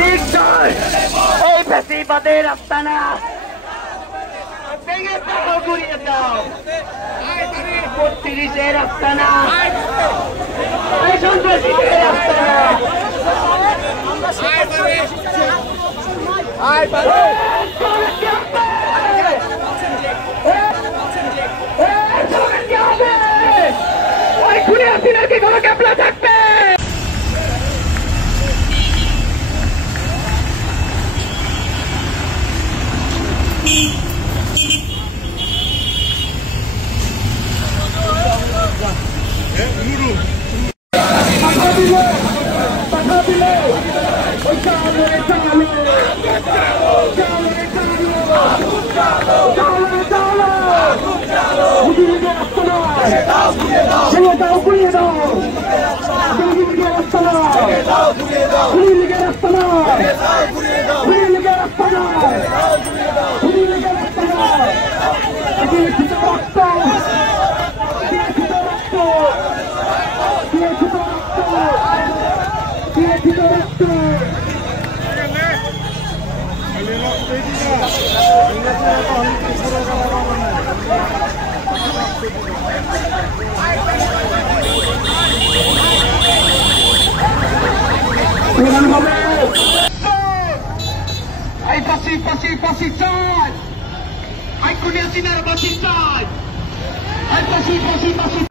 নিশ্চয় এই ফ্যাসিবাদের আস্তানা ভেঙে দাও, গুড়িয়ে দাও। ৩২-এর আস্তানা, এই সন্ত্রাসীদের আস্তানা। ওই খুনি হাসিনার কি কোনো ক্যাপলা থাকবে? ফাঁসি চাই, খুনি হাসিনার ফাঁসি চাই, ফাঁসি